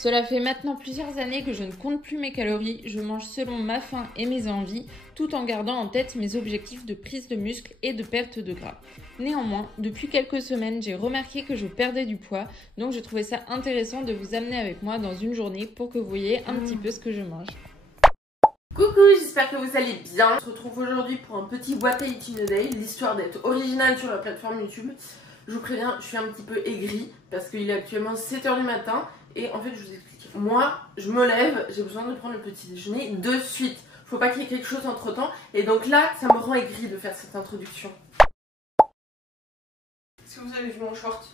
Cela fait maintenant plusieurs années que je ne compte plus mes calories, je mange selon ma faim et mes envies, tout en gardant en tête mes objectifs de prise de muscle et de perte de gras. Néanmoins, depuis quelques semaines, j'ai remarqué que je perdais du poids, donc je trouvais ça intéressant de vous amener avec moi dans une journée pour que vous voyez un petit peu ce que je mange. Coucou, j'espère que vous allez bien. On se retrouve aujourd'hui pour un petit What I Eat in a Day, l'histoire d'être original sur la plateforme YouTube. Je vous préviens, je suis un petit peu aigrie parce qu'il est actuellement 7 h du matin et en fait je vous explique. Moi, je me lève, j'ai besoin de prendre le petit déjeuner de suite. Faut pas qu'il y ait quelque chose entre temps et donc là, ça me rend aigrie de faire cette introduction. Est-ce que vous avez vu mon short?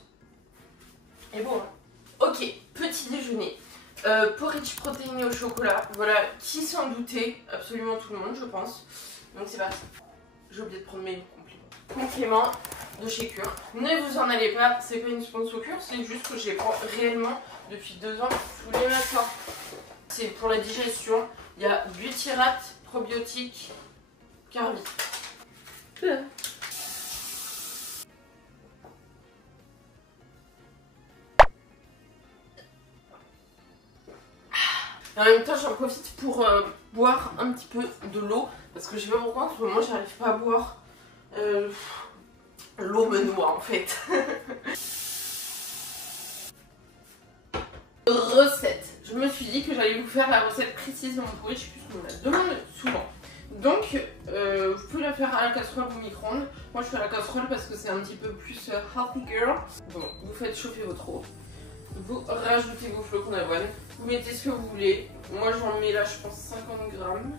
Et bon, hein. Ok, petit déjeuner. Porridge protéiné au chocolat, voilà, qui s'en doutait, absolument tout le monde je pense. Donc c'est parti. J'ai oublié de prendre mes compléments de chez Cure. Ne vous en allez pas, c'est pas une sponsor Cure, c'est juste que je les prends réellement depuis 2 ans tous les matins. C'est pour la digestion, il y a butyrate, probiotique, carbi. En même temps, j'en profite pour boire un petit peu de l'eau parce que je sais pas pourquoi en ce moment j'arrive pas à boire. L'eau me noie en fait. Recette. Je me suis dit que j'allais vous faire la recette précise de mon porridge puisqu'on me la demande souvent. Donc, vous pouvez la faire à la casserole ou au micro-ondes. Moi je fais à la casserole parce que c'est un petit peu plus healthy girl. Bon, vous faites chauffer votre eau. Vous rajoutez vos flocons d'avoine, vous mettez ce que vous voulez. Moi j'en mets là je pense 50 grammes,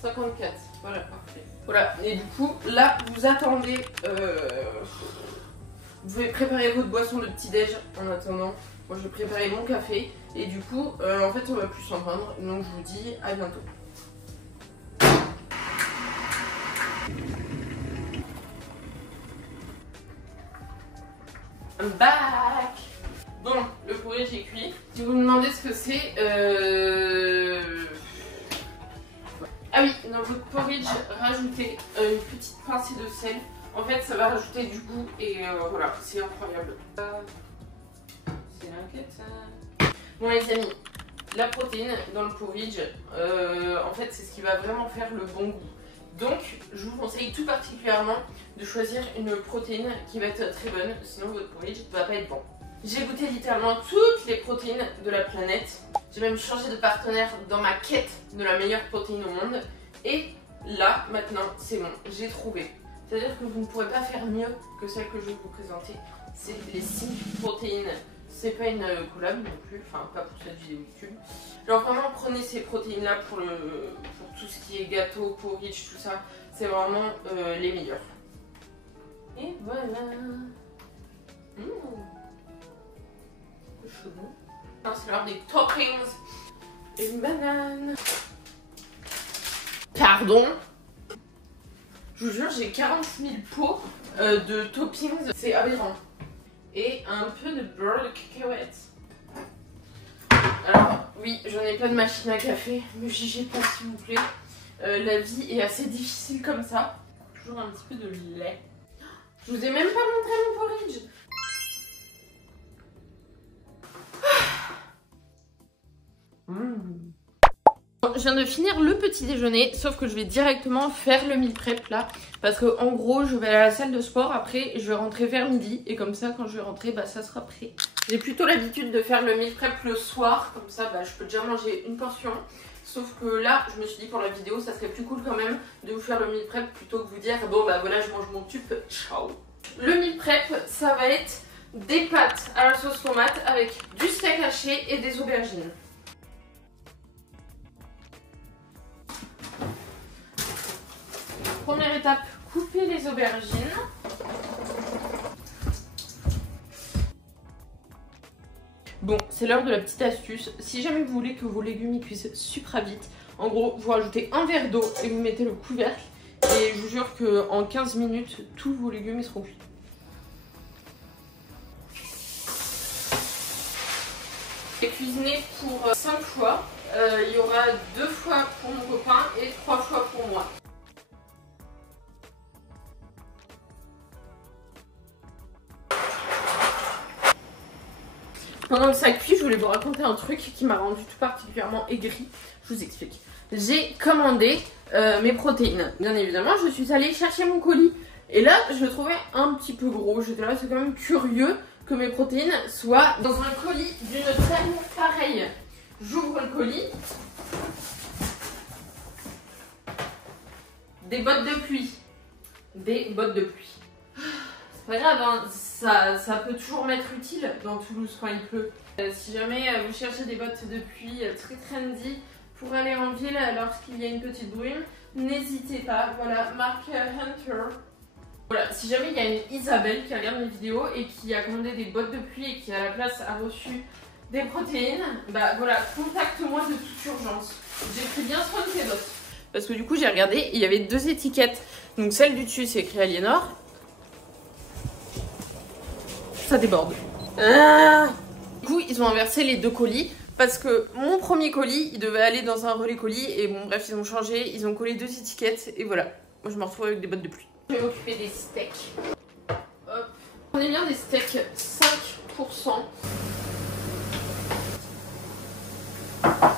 54, voilà parfait. Voilà, et du coup là vous attendez, vous pouvez préparer votre boisson de petit déj en attendant. Moi je vais préparer mon café et du coup en fait on va plus s'entendre, donc je vous dis à bientôt. I'm back. Bon, le porridge est cuit. Si vous me demandez ce que c'est, ah oui, dans votre porridge, rajoutez une petite pincée de sel. En fait, ça va rajouter du goût et voilà, c'est incroyable. C'est l'inquiète. Bon les amis, la protéine dans le porridge, en fait, c'est ce qui va vraiment faire le bon goût. Donc, je vous conseille tout particulièrement de choisir une protéine qui va être très bonne, sinon votre porridge ne va pas être bon. J'ai goûté littéralement toutes les protéines de la planète. J'ai même changé de partenaire dans ma quête de la meilleure protéine au monde. Et là, maintenant, c'est bon, j'ai trouvé. C'est-à-dire que vous ne pourrez pas faire mieux que celle que je vais vous présenter. C'est les 5 protéines. C'est pas une collab non plus, enfin pas pour cette vidéo YouTube. Genre vraiment prenez ces protéines-là pour tout ce qui est gâteau, porridge, tout ça. C'est vraiment les meilleurs. Et voilà. C'est l'heure des toppings. Une banane. Pardon. Je vous jure, j'ai 46 000 pots de toppings. C'est aberrant. Et un peu de beurre de cacahuète. Alors, oui, je n'ai pas de machine à café. Ne jugez pas, s'il vous plaît. La vie est assez difficile comme ça. Toujours un petit peu de lait. Je vous ai même pas montré mon porridge. Je viens de finir le petit déjeuner, sauf que je vais directement faire le meal prep là. Parce que en gros, je vais à la salle de sport, après je vais rentrer vers midi. Et comme ça, quand je vais rentrer, bah ça sera prêt. J'ai plutôt l'habitude de faire le meal prep le soir. Comme ça, bah, je peux déjà manger une portion. Sauf que là, je me suis dit pour la vidéo, ça serait plus cool quand même de vous faire le meal prep plutôt que vous dire bon bah voilà, je mange mon tube, ciao. Le meal prep, ça va être des pâtes à la sauce tomate avec du steak haché et des aubergines. Première étape, couper les aubergines. Bon, c'est l'heure de la petite astuce. Si jamais vous voulez que vos légumes y cuisent super vite, en gros, vous rajoutez un verre d'eau et vous mettez le couvercle. Et je vous jure qu'en 15 minutes, tous vos légumes ils seront cuits. J'ai cuisiné pour 5 fois. Il y aura 2 fois pour mon copain et 3 fois pour moi. Pendant que ça cuit, je voulais vous raconter un truc qui m'a rendu tout particulièrement aigrie. Je vous explique. J'ai commandé mes protéines. Bien évidemment, je suis allée chercher mon colis. Et là, je le trouvais un petit peu gros. J'étais là, c'est quand même curieux que mes protéines soient dans un colis d'une taille pareille. J'ouvre le colis. Des bottes de pluie. Des bottes de pluie. C'est pas grave, hein. Ça peut toujours m'être utile dans Toulouse quand il pleut. Si jamais vous cherchez des bottes de pluie très trendy pour aller en ville lorsqu'il y a une petite brume, n'hésitez pas. Voilà, marque Hunter. Voilà, si jamais il y a une Isabelle qui regarde mes vidéos et qui a commandé des bottes de pluie et qui à la place a reçu des protéines, bah voilà, contacte-moi de toute urgence. J'ai pris bien soin de tes bottes. Parce que du coup j'ai regardé et il y avait 2 étiquettes. Donc celle du dessus c'est écrit Aliénor. Ça déborde. Du coup ils ont inversé les 2 colis. Parce que mon premier colis, il devait aller dans un relais colis. Et bon bref, ils ont changé, ils ont collé 2 étiquettes. Et voilà, moi je me retrouve avec des bottes de pluie. Je vais m'occuper des steaks. Hop. On est bien des steaks 5%.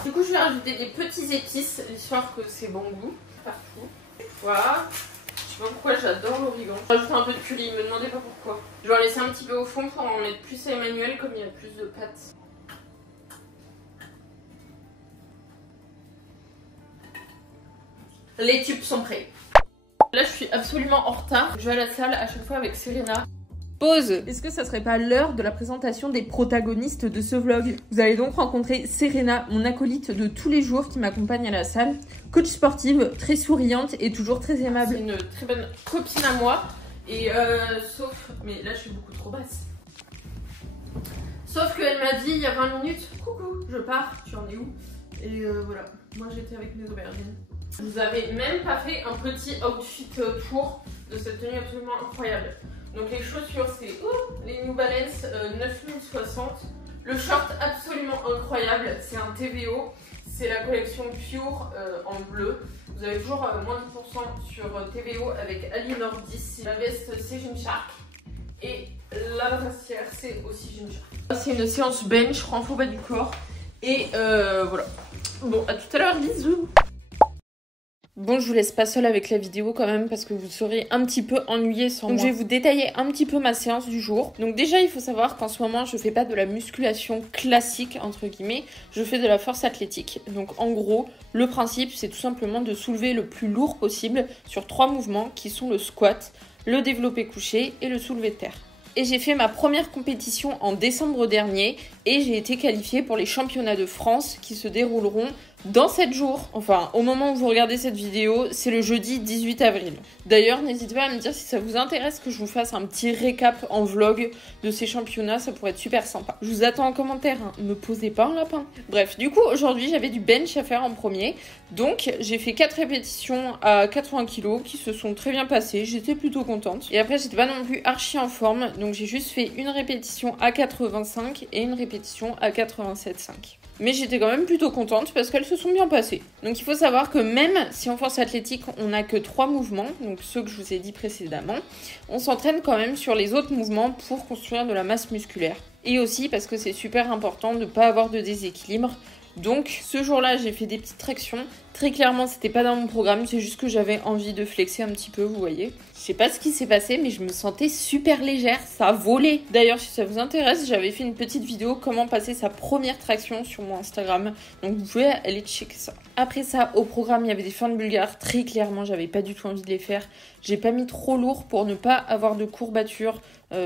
Du coup, je vais rajouter des petits épices, histoire que c'est bon goût. Partout. Voilà. Je sais pas pourquoi j'adore l'origan. Je rajoute un peu de curry, me demandez pas pourquoi. Je vais en laisser un petit peu au fond pour en mettre plus à Emmanuel, comme il y a plus de pâtes. Les tubes sont prêts. Là, je suis absolument en retard. Je vais à la salle à chaque fois avec Serena. Pause. Est-ce que ça serait pas l'heure de la présentation des protagonistes de ce vlog? Vous allez donc rencontrer Serena, mon acolyte de tous les jours qui m'accompagne à la salle. Coach sportive, très souriante et toujours très aimable. C'est une très bonne copine à moi. Et sauf... Mais là, je suis beaucoup trop basse. Sauf qu'elle m'a dit il y a 20 minutes, coucou, je pars, tu en es où? Et voilà, moi j'étais avec mes aubergines. Je vous avais même pas fait un petit outfit tour de cette tenue absolument incroyable. Donc les chaussures c'est les New Balance 9060. Le short absolument incroyable, c'est un TVO. C'est la collection Pure en bleu. Vous avez toujours moins de 10% sur TVO avec Aliénor 10. La veste c'est Gymshark. Et la brassière c'est aussi Gymshark. C'est une séance bench, renfort bas du corps. Et voilà. Bon, à tout à l'heure, bisous. Bon, je vous laisse pas seule avec la vidéo quand même parce que vous serez un petit peu ennuyé sans moi. Donc je vais vous détailler un petit peu ma séance du jour. Donc déjà, il faut savoir qu'en ce moment, je fais pas de la musculation classique, entre guillemets. Je fais de la force athlétique. Donc en gros, le principe, c'est tout simplement de soulever le plus lourd possible sur 3 mouvements qui sont le squat, le développé couché et le soulevé de terre. Et j'ai fait ma première compétition en décembre dernier et j'ai été qualifiée pour les championnats de France qui se dérouleront dans 7 jours. Enfin, au moment où vous regardez cette vidéo, c'est le jeudi 18 avril. D'ailleurs, n'hésitez pas à me dire si ça vous intéresse que je vous fasse un petit récap en vlog de ces championnats, ça pourrait être super sympa. Je vous attends en commentaire, hein. Me posez pas un lapin. Bref, du coup, aujourd'hui, j'avais du bench à faire en premier. Donc, j'ai fait 4 répétitions à 80 kg qui se sont très bien passées. J'étais plutôt contente. Et après, j'étais pas non plus archi en forme. Donc, j'ai juste fait une répétition à 85 et une répétition à 87,5. Mais j'étais quand même plutôt contente parce qu'elles se sont bien passées. Donc il faut savoir que même si en force athlétique on n'a que 3 mouvements, donc ceux que je vous ai dit précédemment, on s'entraîne quand même sur les autres mouvements pour construire de la masse musculaire. Et aussi parce que c'est super important de ne pas avoir de déséquilibre. Donc ce jour-là j'ai fait des petites tractions. Très clairement c'était pas dans mon programme, c'est juste que j'avais envie de flexer un petit peu, vous voyez. Je sais pas ce qui s'est passé mais je me sentais super légère, ça a volé. D'ailleurs si ça vous intéresse, j'avais fait une petite vidéo comment passer sa première traction sur mon Instagram. Donc vous pouvez aller checker ça. Après ça, au programme il y avait des feintes bulgares. Très clairement j'avais pas du tout envie de les faire. J'ai pas mis trop lourd pour ne pas avoir de courbature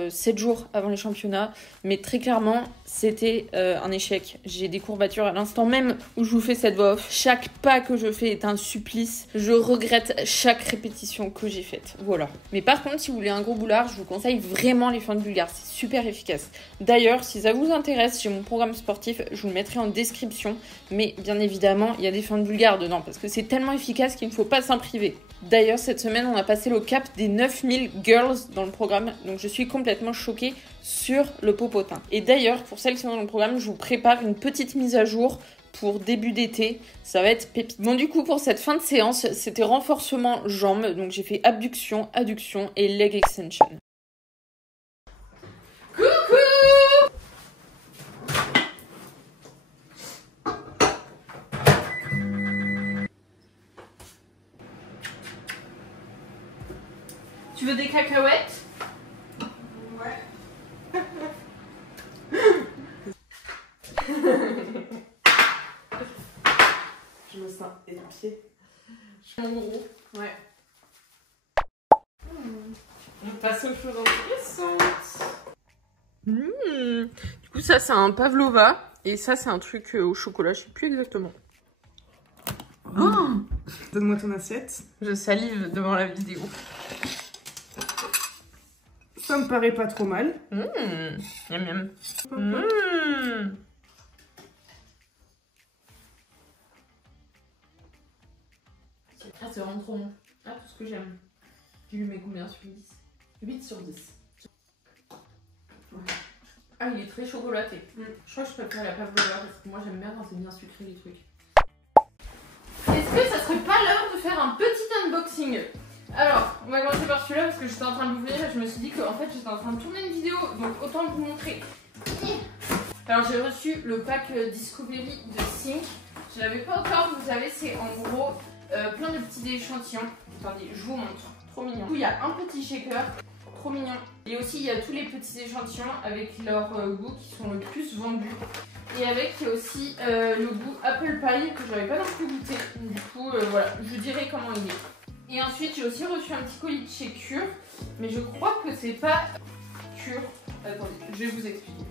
7 jours avant les championnats. Mais très clairement c'était un échec. J'ai des courbatures à l'instant même où je vous fais cette voix off. Chaque pas que je fais est un supplice. Je regrette chaque répétition que j'ai faite. Voilà. Mais par contre, si vous voulez un gros boulard, je vous conseille vraiment les feintes bulgares. C'est super efficace. D'ailleurs, si ça vous intéresse, j'ai mon programme sportif. Je vous le mettrai en description. Mais bien évidemment, il y a des feintes bulgares dedans parce que c'est tellement efficace qu'il ne faut pas s'en priver. D'ailleurs, cette semaine, on a passé le cap des 9000 girls dans le programme. Donc, je suis complètement choquée sur le popotin. Et d'ailleurs, pour celles qui sont dans le programme, je vous prépare une petite mise à jour pour début d'été, ça va être pépite. Bon du coup pour cette fin de séance, c'était renforcement jambes, donc j'ai fait abduction, adduction et leg extension. Coucou! veux des cacahuètes? Ouais. Je me sens épiée. En gros, ouais. On passe aux choses intéressantes. Du coup, ça, c'est un pavlova. Et ça, c'est un truc au chocolat. Je sais plus exactement. Oh. Donne-moi ton assiette. Je salive devant la vidéo. Ça me paraît pas trop mal. Miam miam. Ah, c'est vraiment trop bon. Ah, tout ce que j'aime. Tu lui mets combien sur 10? 8 sur 10. Ouais. Ah, il est très chocolaté. Je crois que je préfère la pavlova parce que moi j'aime bien quand c'est bien sucré les trucs. Est-ce que ça serait pas l'heure de faire un petit unboxing? Alors, on va commencer par celui-là parce que j'étais en train de l'ouvrir et je me suis dit qu'en fait j'étais en train de tourner une vidéo, donc autant vous montrer. Alors j'ai reçu le pack Discovery de Sync. Je l'avais pas encore, vous savez, c'est en gros plein de petits échantillons. Attendez, je vous montre. Trop mignon. Du coup, il y a un petit shaker, trop mignon. Et aussi, il y a tous les petits échantillons avec leur goût qui sont le plus vendus. Et avec, il y a aussi le goût Apple Pie que j'avais pas non plus goûté. Du coup, voilà, je vous dirai comment il est. Et ensuite, j'ai aussi reçu un petit colis de chez Cure. Mais je crois que c'est pas Cure. Attendez, je vais vous expliquer.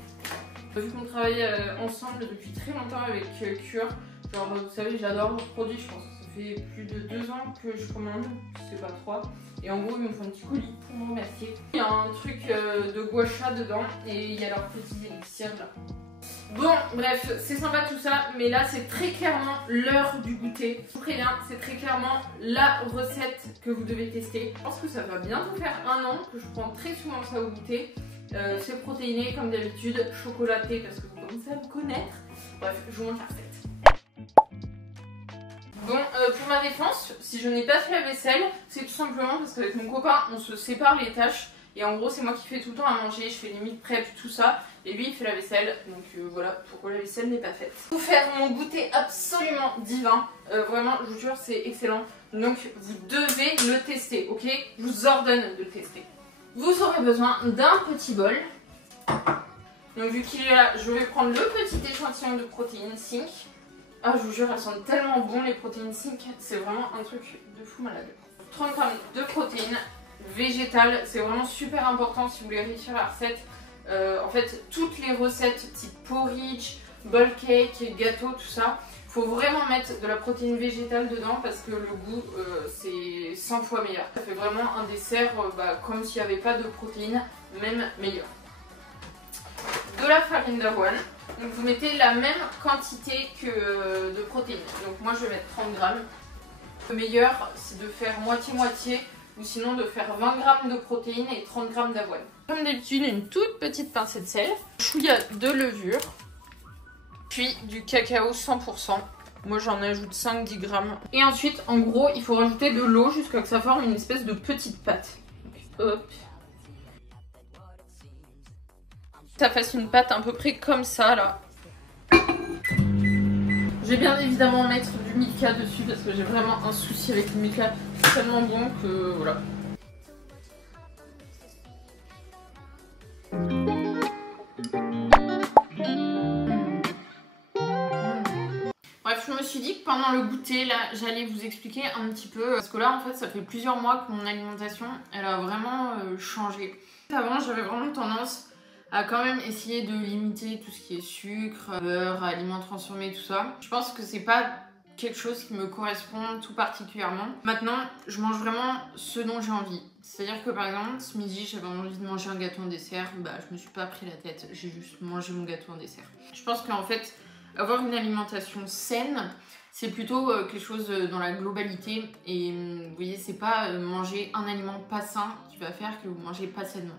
Vu qu'on travaille ensemble depuis très longtemps avec Cure, genre vous savez, j'adore leurs produits, je pense que ça fait plus de 2 ans que je commande, c'est pas 3. Et en gros, ils me font un petit colis pour me remercier. Il y a un truc de gua sha dedans et il y a leurs petits élixirs là. Bon, bref, c'est sympa tout ça, mais là c'est très clairement l'heure du goûter. Je vous préviens, c'est très clairement la recette que vous devez tester. Je pense que ça va bientôt faire 1 an que je prends très souvent ça au goûter. C'est protéiné comme d'habitude, chocolaté parce que vous commencez à me connaître. Bref, je vous montre la recette. Bon, pour ma défense, si je n'ai pas fait la vaisselle, c'est tout simplement parce qu'avec mon copain, on se sépare les tâches. Et en gros, c'est moi qui fais tout le temps à manger, je fais les meal prep, tout ça. Et lui, il fait la vaisselle. Donc voilà pourquoi la vaisselle n'est pas faite. Pour faire mon goûter absolument divin, vraiment, je vous jure, c'est excellent. Donc vous devez le tester, ok? Je vous ordonne de le tester. Vous aurez besoin d'un petit bol. Donc vu qu'il est là, je vais prendre le petit échantillon de protéines Sync. Ah, je vous jure, elles sont tellement bonnes les protéines Sync. C'est vraiment un truc de fou malade. 30 g de protéines végétales, c'est vraiment super important si vous voulez réussir la recette. En fait, toutes les recettes type porridge, bowl cake, gâteau, tout ça, faut vraiment mettre de la protéine végétale dedans parce que le goût c'est 100 fois meilleur. Ça fait vraiment un dessert comme s'il n'y avait pas de protéines, même meilleur. De la farine d'avoine. Donc vous mettez la même quantité que de protéines. Donc moi je vais mettre 30 g. Le meilleur c'est de faire moitié-moitié ou sinon de faire 20 g de protéines et 30 g d'avoine. Comme d'habitude, une toute petite pincée de sel, chouïa de levure, puis du cacao 100%. Moi j'en ajoute 5-10 g. Et ensuite, en gros, il faut rajouter de l'eau jusqu'à ce que ça forme une espèce de petite pâte. Donc, hop. Ça fasse une pâte à peu près comme ça là. Je vais bien évidemment mettre du Milka dessus parce que j'ai vraiment un souci avec le Milka. C'est tellement bon que voilà. Bref, je me suis dit que pendant le goûter, là, j'allais vous expliquer un petit peu. Parce que là, en fait, ça fait plusieurs mois que mon alimentation, elle a vraiment changé. Avant, j'avais vraiment tendance à quand même essayer de limiter tout ce qui est sucre, beurre, aliments transformés, tout ça. Je pense que c'est pas quelque chose qui me correspond tout particulièrement. Maintenant, je mange vraiment ce dont j'ai envie. C'est-à-dire que par exemple, ce midi, j'avais envie de manger un gâteau en dessert. Je me suis pas pris la tête, j'ai juste mangé mon gâteau en dessert. Je pense qu'en fait, avoir une alimentation saine, c'est plutôt quelque chose dans la globalité. Et vous voyez, c'est pas manger un aliment pas sain qui va faire que vous mangez pas sainement.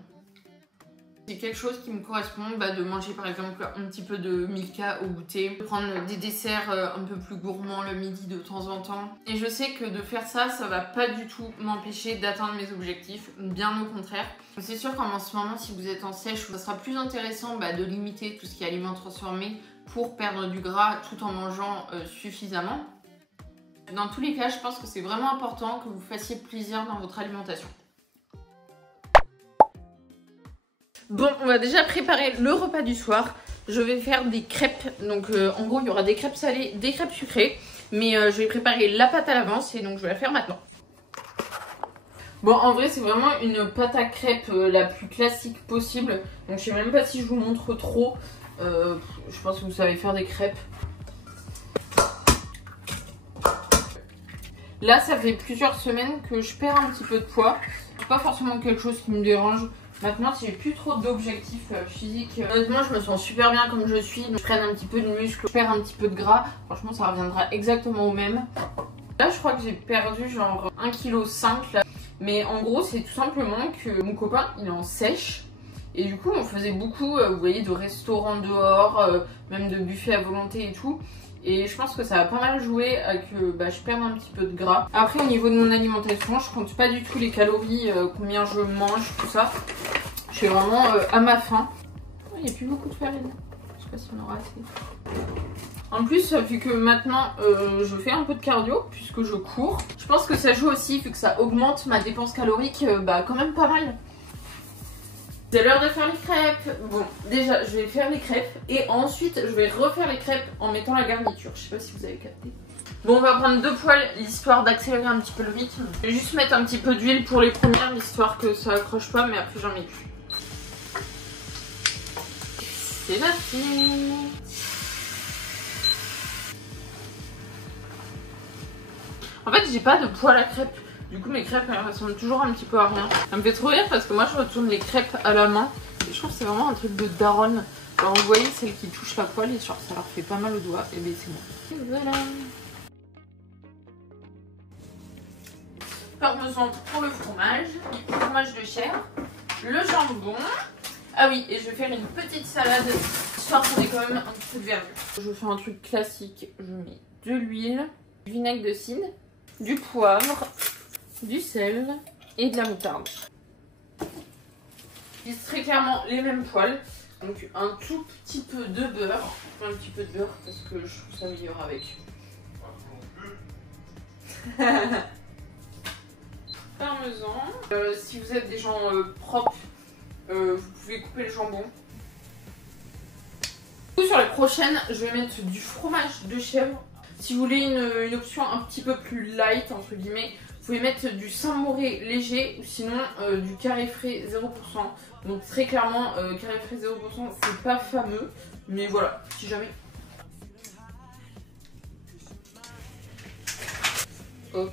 C'est quelque chose qui me correspond de manger par exemple un petit peu de Milka au goûter, prendre des desserts un peu plus gourmands le midi de temps en temps. Et je sais que de faire ça, ça va pas du tout m'empêcher d'atteindre mes objectifs, bien au contraire. C'est sûr qu'en ce moment, si vous êtes en sèche, ça sera plus intéressant de limiter tout ce qui est aliments transformés pour perdre du gras tout en mangeant suffisamment. Dans tous les cas, je pense que c'est vraiment important que vous fassiez plaisir dans votre alimentation. Bon, on va déjà préparer le repas du soir. Je vais faire des crêpes. Donc en gros, il y aura des crêpes salées, des crêpes sucrées. Mais je vais préparer la pâte à l'avance et donc je vais la faire maintenant. Bon, en vrai, c'est vraiment une pâte à crêpes la plus classique possible. Donc je sais même pas si je vous montre trop. Je pense que vous savez faire des crêpes. Là, ça fait plusieurs semaines que je perds un petit peu de poids. C'est pas forcément quelque chose qui me dérange. Maintenant, j'ai plus trop d'objectifs physiques. Honnêtement, je me sens super bien comme je suis. Donc, je prenne un petit peu de muscle, je perds un petit peu de gras. Franchement, ça reviendra exactement au même. Là, je crois que j'ai perdu genre 1,5 kg là. Mais en gros, c'est tout simplement que mon copain, il est en sèche. Et du coup, on faisait beaucoup, vous voyez, de restaurants dehors, même de buffets à volonté et tout. Et je pense que ça va pas mal jouer à que je perde un petit peu de gras. Après, au niveau de mon alimentation, je compte pas du tout les calories, combien je mange, tout ça. Je suis vraiment à ma faim. Il n'y a plus beaucoup de farine. Je sais pas si on aura assez. En plus, vu que maintenant je fais un peu de cardio, puisque je cours, je pense que ça joue aussi, vu que ça augmente ma dépense calorique, quand même pas mal. C'est l'heure de faire les crêpes. Bon, déjà, je vais faire les crêpes et ensuite, je vais refaire les crêpes en mettant la garniture. Je sais pas si vous avez capté. Bon, on va prendre 2 poêles, l'histoire d'accélérer un petit peu le rythme. Je vais juste mettre un petit peu d'huile pour les premières, l'histoire que ça accroche pas, mais après, j'en mets plus. C'est parti. En fait, j'ai pas de poêle à crêpes. Du coup, mes crêpes, elles ressemblent toujours un petit peu à rien. Ça me fait trop rire parce que moi, je retourne les crêpes à la main. Et je trouve que c'est vraiment un truc de daronne. Alors, vous voyez, celles qui touchent la poêle et genre, ça leur fait pas mal au doigt. Et bien, c'est bon. Et voilà. Parmesan pour le fromage de chèvre, le jambon. Ah oui, et je vais faire une petite salade, histoire qu'on ait quand même un petit peu de verdure. Je fais un truc classique. Je mets de l'huile, du vinaigre de cidre, du poivre, du sel et de la moutarde. J'utilise très clairement les mêmes poêles, donc un tout petit peu de beurre, un petit peu de beurre parce que je trouve ça meilleur avec. Parmesan. Si vous êtes des gens propres, vous pouvez couper le jambon. Sur les prochaines, je vais mettre du fromage de chèvre. Si vous voulez une option un petit peu plus light, entre guillemets, vous pouvez mettre du Saint-Mauré léger ou sinon du carré frais 0%. Donc très clairement, carré frais 0%, c'est pas fameux, mais voilà, si jamais. Hop.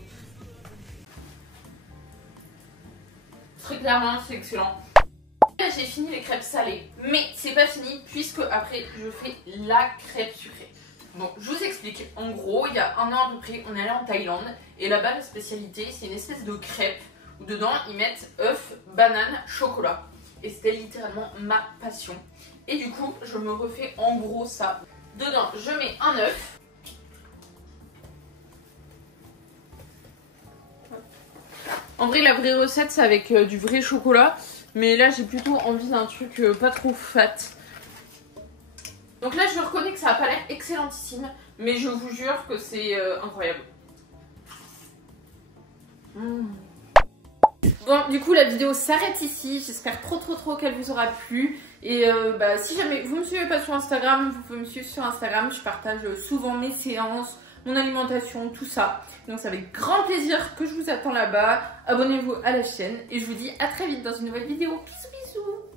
Très clairement, c'est excellent. Là, j'ai fini les crêpes salées, mais c'est pas fini puisque après je fais la crêpe sucrée. Bon, je vous explique. En gros, il y a 1 an à peu près, on est allé en Thaïlande et là-bas, la spécialité, c'est une espèce de crêpe où dedans, ils mettent œufs, bananes, chocolat. Et c'était littéralement ma passion. Et du coup, je me refais en gros ça. Dedans, je mets un œuf. En vrai, la vraie recette, c'est avec du vrai chocolat. Mais là, j'ai plutôt envie d'un truc pas trop fat. Donc là, je reconnais que ça n'a pas l'air excellentissime, mais je vous jure que c'est incroyable. Bon, du coup, la vidéo s'arrête ici. J'espère trop qu'elle vous aura plu. Et si jamais vous ne me suivez pas sur Instagram, vous pouvez me suivre sur Instagram. Je partage souvent mes séances, mon alimentation, tout ça. Donc c'est avec grand plaisir que je vous attends là-bas. Abonnez-vous à la chaîne et je vous dis à très vite dans une nouvelle vidéo. Bisous bisous.